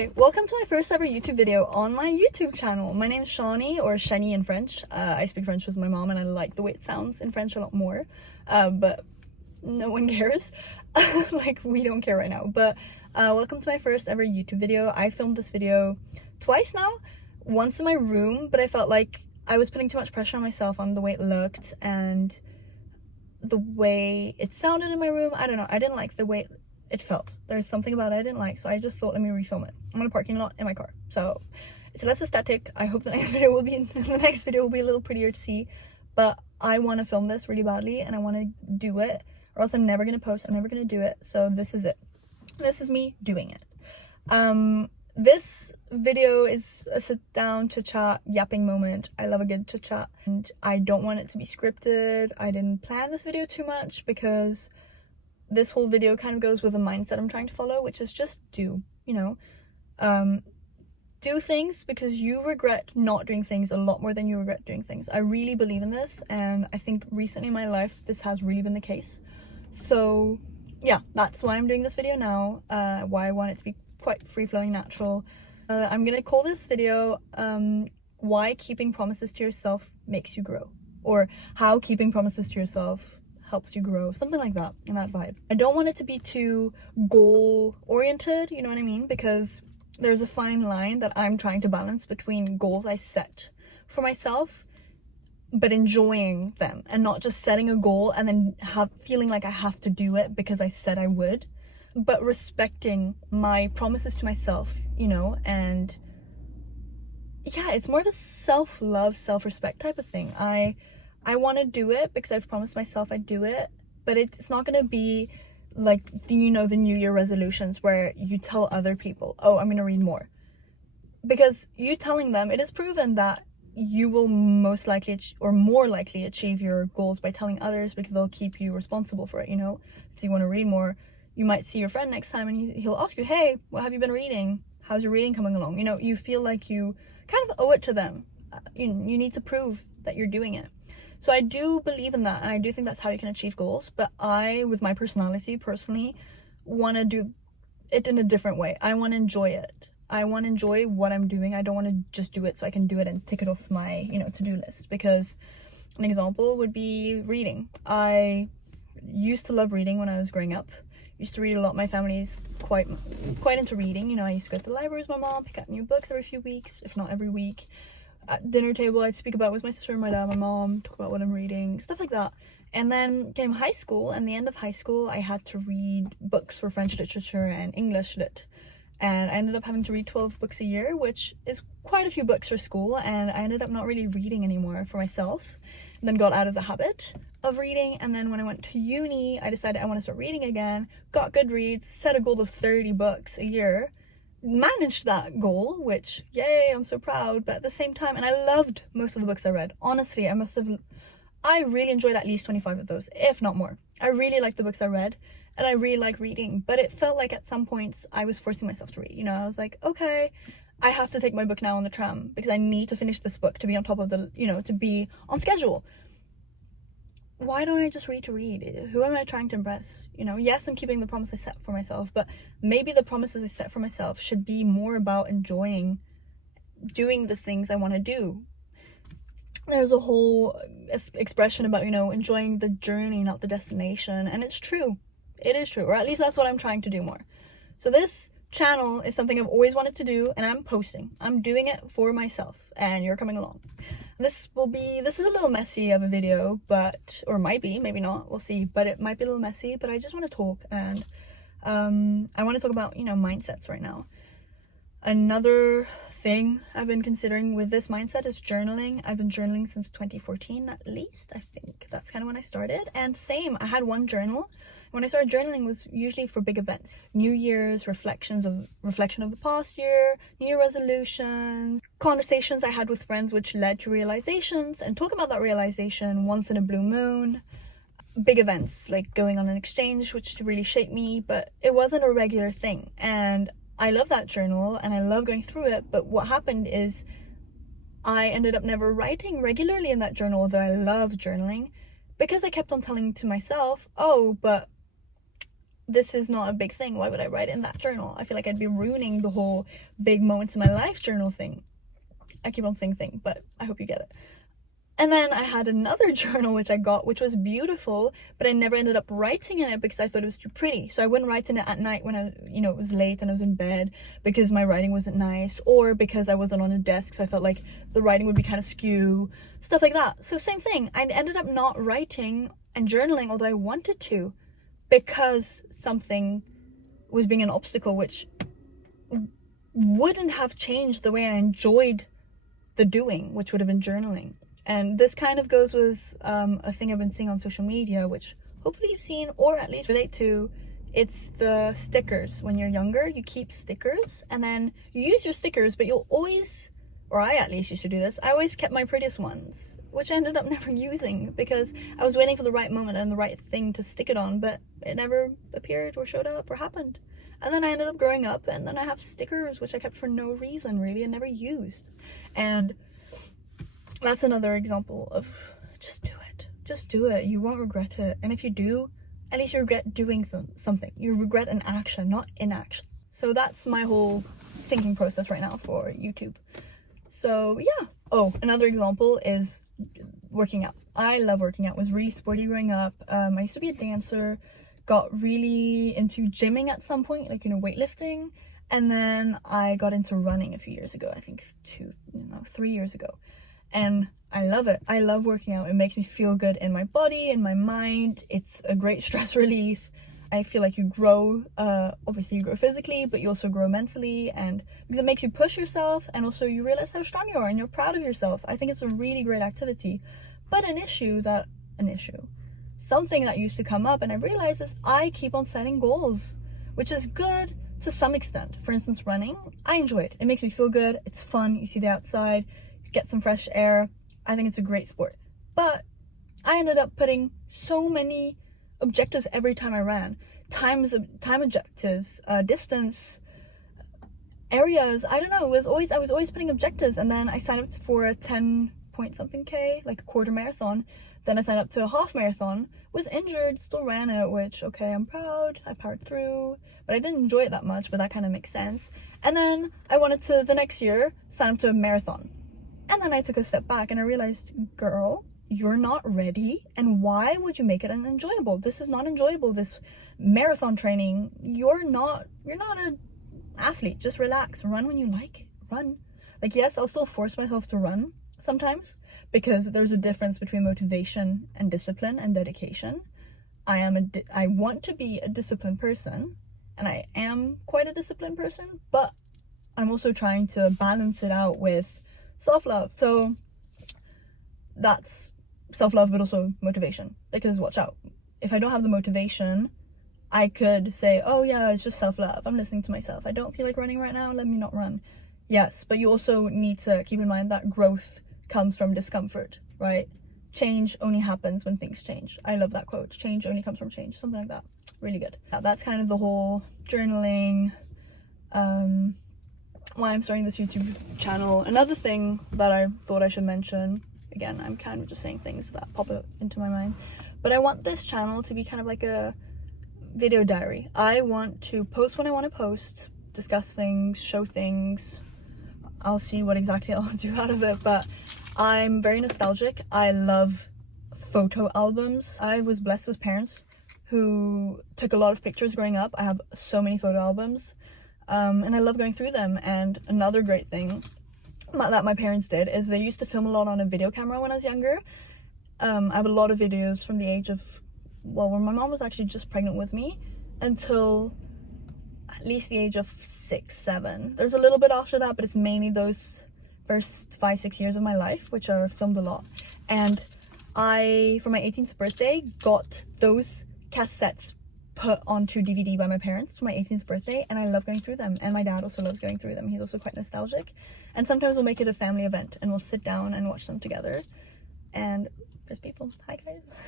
Hi, welcome to my first ever YouTube video on my YouTube channel. My name's Shawnee, or Shani in French. I speak French with my mom and I like the way it sounds in French a lot more, but no one cares. Like, we don't care right now. But welcome to my first ever YouTube video. I filmed this video twice now, once in my room, but I felt like I was putting too much pressure on myself on the way it looked and the way it sounded in my room. I don't know, I didn't like the way it felt. There's something about it I didn't like, so I just thought, let me refilm it. I'm in a parking lot in my car, so it's less aesthetic. I hope the next video will be a little prettier to see, but I want to film this really badly and I want to do it, or else I'm never gonna post. I'm never gonna do it. So this is it. This is me doing it. This video is a sit down chit chat yapping moment. I love a good chit chat and I don't want it to be scripted. I didn't plan this video too much because this whole video kind of goes with the mindset I'm trying to follow, which is just do, do things because you regret not doing things a lot more than you regret doing things. I really believe in this, and I think recently in my life this has really been the case. So yeah, that's why I'm doing this video now, why I want it to be quite free-flowing, natural. I'm gonna call this video why keeping promises to yourself makes you grow, or how keeping promises to yourself helps you grow, something like that, in that vibe. I don't want it to be too goal oriented, you know what I mean, because there's a fine line that I'm trying to balance between goals I set for myself but enjoying them, and not just setting a goal and then feeling like I have to do it because I said I would, but respecting my promises to myself, and yeah, it's more of a self-love, self-respect type of thing. I want to do it because I've promised myself I'd do it, but it's not going to be like, the New Year resolutions where you tell other people, oh, I'm going to read more. Because you telling them, it is proven that you will most likely or more likely achieve your goals by telling others, because they'll keep you responsible for it, So you want to read more. You might see your friend next time and he'll ask you, hey, what have you been reading? How's your reading coming along? You feel like you kind of owe it to them. You need to prove that you're doing it. So I do believe in that, and I do think that's how you can achieve goals, but I, with my personality, personally, want to do it in a different way. I want to enjoy it. I want to enjoy what I'm doing. I don't want to just do it so I can do it and tick it off my, to-do list, because an example would be reading. I used to love reading when I was growing up. Used to read a lot. My family's quite into reading. I used to go to the library with my mom, pick up new books every few weeks, if not every week. At dinner table, I'd speak about with my sister and my dad, my mom, talk about what I'm reading, stuff like that. And then came high school, and the end of high school, I had to read books for French literature and English lit. And I ended up having to read 12 books a year, which is quite a few books for school, and I ended up not really reading anymore for myself. And then got out of the habit of reading, and then when I went to uni, I decided I want to start reading again, got Goodreads, set a goal of 30 books a year, managed that goal, which, yay, I'm so proud. But at the same time, and I loved most of the books I read, honestly, I really enjoyed at least 25 of those, if not more. I really liked the books I read, and I really like reading, but it felt like at some points I was forcing myself to read. I was like, okay, I have to take my book now on the tram because I need to finish this book to be on top of the, to be on schedule. Why don't I just read to read? Who am I trying to impress? Yes, I'm keeping the promise I set for myself, but maybe the promises I set for myself should be more about enjoying doing the things I want to do. There's a whole expression about, enjoying the journey, not the destination, and it's true. It is true, or at least that's what I'm trying to do more. So this channel is something I've always wanted to do, and I'm posting. I'm doing it for myself, and you're coming along. This is a little messy of a video, or might be, maybe not, we'll see, but it might be a little messy, but I just want to talk, and I want to talk about, mindsets right now. Another thing I've been considering with this mindset is journaling. I've been journaling since 2014 at least. I think that's kind of when I started, and same, I had one journal. When I started journaling was usually for big events, New Year's, reflection of the past year, New Year resolutions, conversations I had with friends which led to realizations, and talk about that realization once in a blue moon. Big events like going on an exchange, which really shaped me, but it wasn't a regular thing. And I love that journal and I love going through it, but what happened is I ended up never writing regularly in that journal, although I love journaling, because I kept on telling to myself, oh, but this is not a big thing. Why would I write it in that journal? I feel like I'd be ruining the whole big moments in my life journal thing. I keep on saying thing, but I hope you get it. And then I had another journal which I got, which was beautiful, but I never ended up writing in it because I thought it was too pretty. So I wouldn't write in it at night when it was late and I was in bed because my writing wasn't nice, or because I wasn't on a desk, so I felt like the writing would be kind of skew, stuff like that. So same thing, I ended up not writing and journaling, although I wanted to, because something was being an obstacle, which wouldn't have changed the way I enjoyed the doing, which would have been journaling. And this kind of goes with a thing I've been seeing on social media, which hopefully you've seen or at least relate to. It's the stickers. When you're younger, you keep stickers and then you use your stickers, but you'll always, or I at least used to do this, I always kept my prettiest ones, which I ended up never using because I was waiting for the right moment and the right thing to stick it on, but it never appeared or showed up or happened. And then I ended up growing up, and then I have stickers which I kept for no reason really and never used. And that's another example of just do it. Just do it. You won't regret it. And if you do, at least you regret doing something. You regret an action, not inaction. So that's my whole thinking process right now for YouTube. So yeah. Oh, another example is working out. I love working out. Was really sporty growing up. I used to be a dancer. Got really into gymming at some point, like, weightlifting. And then I got into running a few years ago. I think 3 years ago. And I love it. I love working out. It makes me feel good in my body, in my mind. It's a great stress relief. I feel like you grow, obviously you grow physically, but you also grow mentally, and because it makes you push yourself, and also you realize how strong you are and you're proud of yourself. I think it's a really great activity. But something that used to come up, and I realized, is I keep on setting goals, which is good to some extent. For instance, running, I enjoy it. It makes me feel good. It's fun. You see the outside, you get some fresh air. I think it's a great sport. But I ended up putting so many objectives every time I ran. Time objectives, distance, areas. I don't know. I was always putting objectives, and then I signed up for a 10 point something K, like a quarter marathon. Then I signed up to a half marathon, was injured, still ran it, which, okay, I'm proud, I powered through, but I didn't enjoy it that much, but that kind of makes sense. And then I wanted to, the next year, sign up to a marathon. And then I took a step back and I realized, girl, you're not ready, and why would you make it unenjoyable? This is not enjoyable, this marathon training. You're not an athlete. Just relax, run when you like, run. Like, yes, I'll still force myself to run sometimes, because there's a difference between motivation and discipline and dedication. I want to be a disciplined person, and I am quite a disciplined person, but I'm also trying to balance it out with self-love. So that's self-love, but also motivation, because watch out, if I don't have the motivation, I could say, oh yeah, it's just self-love, I'm listening to myself, I don't feel like running right now, let me not run. Yes, but you also need to keep in mind that growth comes from discomfort, right? Change only happens when things change. I love that quote. Change only comes from change. Something like that. Really good. That's kind of the whole journaling, why I'm starting this YouTube channel. Another thing that I thought I should mention, again, I'm kind of just saying things that pop up into my mind, but I want this channel to be kind of like a video diary. I want to post when I want to post, discuss things, show things. I'll see what exactly I'll do out of it, but I'm very nostalgic. I love photo albums. I was blessed with parents who took a lot of pictures growing up. I have so many photo albums, and I love going through them. And another great thing that my parents did is they used to film a lot on a video camera when I was younger. I have a lot of videos from the age of, well, when my mom was actually just pregnant with me until at least the age of 6, 7. There's a little bit after that, but it's mainly those first 5, 6 years of my life, which are filmed a lot. And I, for my 18th birthday, got those cassettes put onto DVD by my parents for my 18th birthday, and I love going through them. And my dad also loves going through them. He's also quite nostalgic. And sometimes we'll make it a family event, and we'll sit down and watch them together. And there's people. Hi, guys.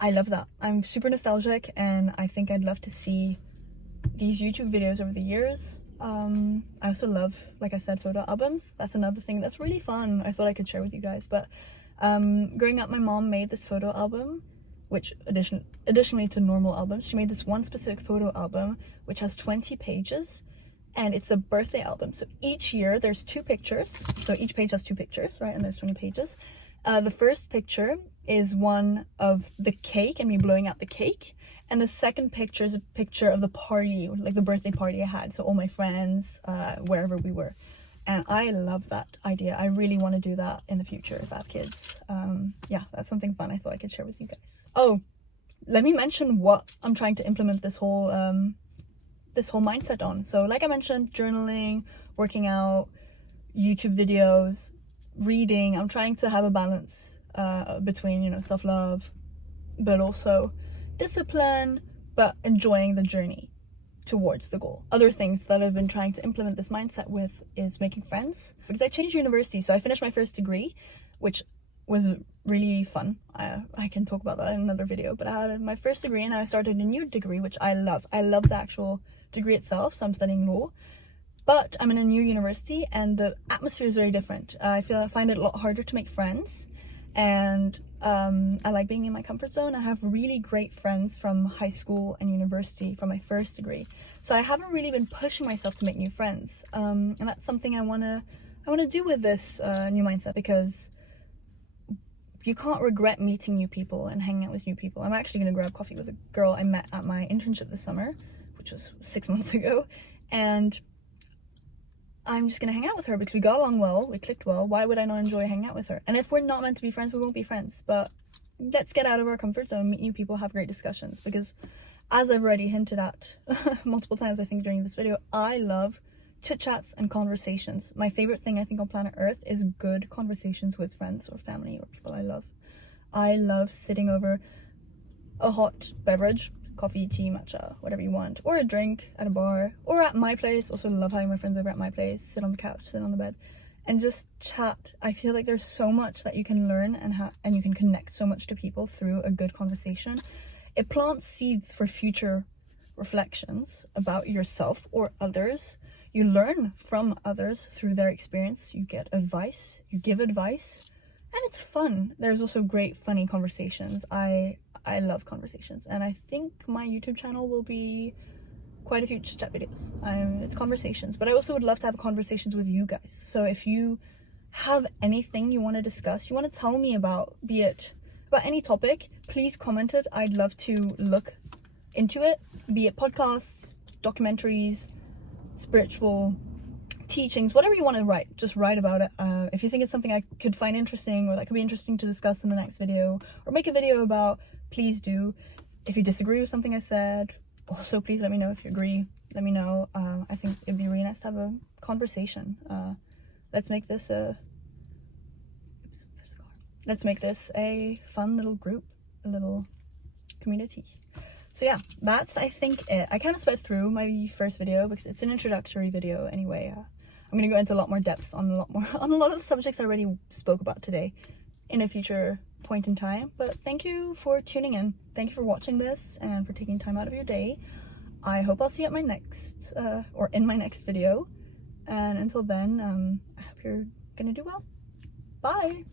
I love that. I'm super nostalgic, and I think I'd love to see these YouTube videos over the years. I also love, like I said, photo albums. That's another thing that's really fun. I thought I could share with you guys. But growing up, my mom made this photo album which additionally to normal albums, she made this one specific photo album which has 20 pages, and it's a birthday album. So each year there's 2 pictures, so each page has 2 pictures, right? And there's 20 pages. The first picture is one of the cake and me blowing out the cake, and the second picture is a picture of the party, like the birthday party I had, so all my friends, wherever we were. And I love that idea. I really want to do that in the future if I have kids. Yeah, that's something fun I thought I could share with you guys. Oh, let me mention what I'm trying to implement this whole mindset on. So like I mentioned, journaling, working out, YouTube videos, reading. I'm trying to have a balance between, you know, self-love, but also discipline, but enjoying the journey towards the goal. Other things that I've been trying to implement this mindset with is making friends, because I changed university. So I finished my first degree, which was really fun. I can talk about that in another video, but I had my first degree and I started a new degree, which I love. I love the actual degree itself, so I'm studying law, but I'm in a new university and the atmosphere is very different. I find it a lot harder to make friends, and I like being in my comfort zone. I have really great friends from high school and university from my first degree, so I haven't really been pushing myself to make new friends, and that's something I want to do with this new mindset, because you can't regret meeting new people and hanging out with new people. I'm actually going to grab coffee with a girl I met at my internship this summer, which was 6 months ago, and I'm just gonna hang out with her because we got along well, we clicked well. Why would I not enjoy hanging out with her? And if we're not meant to be friends, we won't be friends. But let's get out of our comfort zone, meet new people, have great discussions, because as I've already hinted at multiple times, I think, during this video, I love chit chats and conversations. My favorite thing, I think, on planet Earth is good conversations with friends or family or people I love. I love sitting over a hot beverage, coffee, tea, matcha, whatever you want, or a drink at a bar, or at my place. Also love having my friends over at my place, sit on the couch, sit on the bed, and just chat. I feel like there's so much that you can learn and you can connect so much to people through a good conversation. It plants seeds for future reflections about yourself or others. You learn from others through their experience. You get advice, you give advice, and it's fun. There's also great funny conversations. I love conversations, and I think my YouTube channel will be quite a few chit chat videos. It's conversations, but I also would love to have conversations with you guys. So if you have anything you want to discuss, you want to tell me about, be it about any topic, please comment it. I'd love to look into it, be it podcasts, documentaries, spiritual teachings, whatever you want to write, just write about it. If you think it's something I could find interesting or that could be interesting to discuss in the next video or make a video about, please do. If you disagree with something I said, also please let me know. If you agree, let me know. I think it'd be really nice to have a conversation. Let's make this a fun little group, a little community. So yeah, that's, I think, it. I kind of sped through my first video because it's an introductory video anyway. I'm gonna go into a lot more depth on a lot of the subjects I already spoke about today in a future point in time. But thank you for tuning in. Thank you for watching this and for taking time out of your day. I hope I'll see you at my next in my next video. And until then, I hope you're gonna do well. Bye.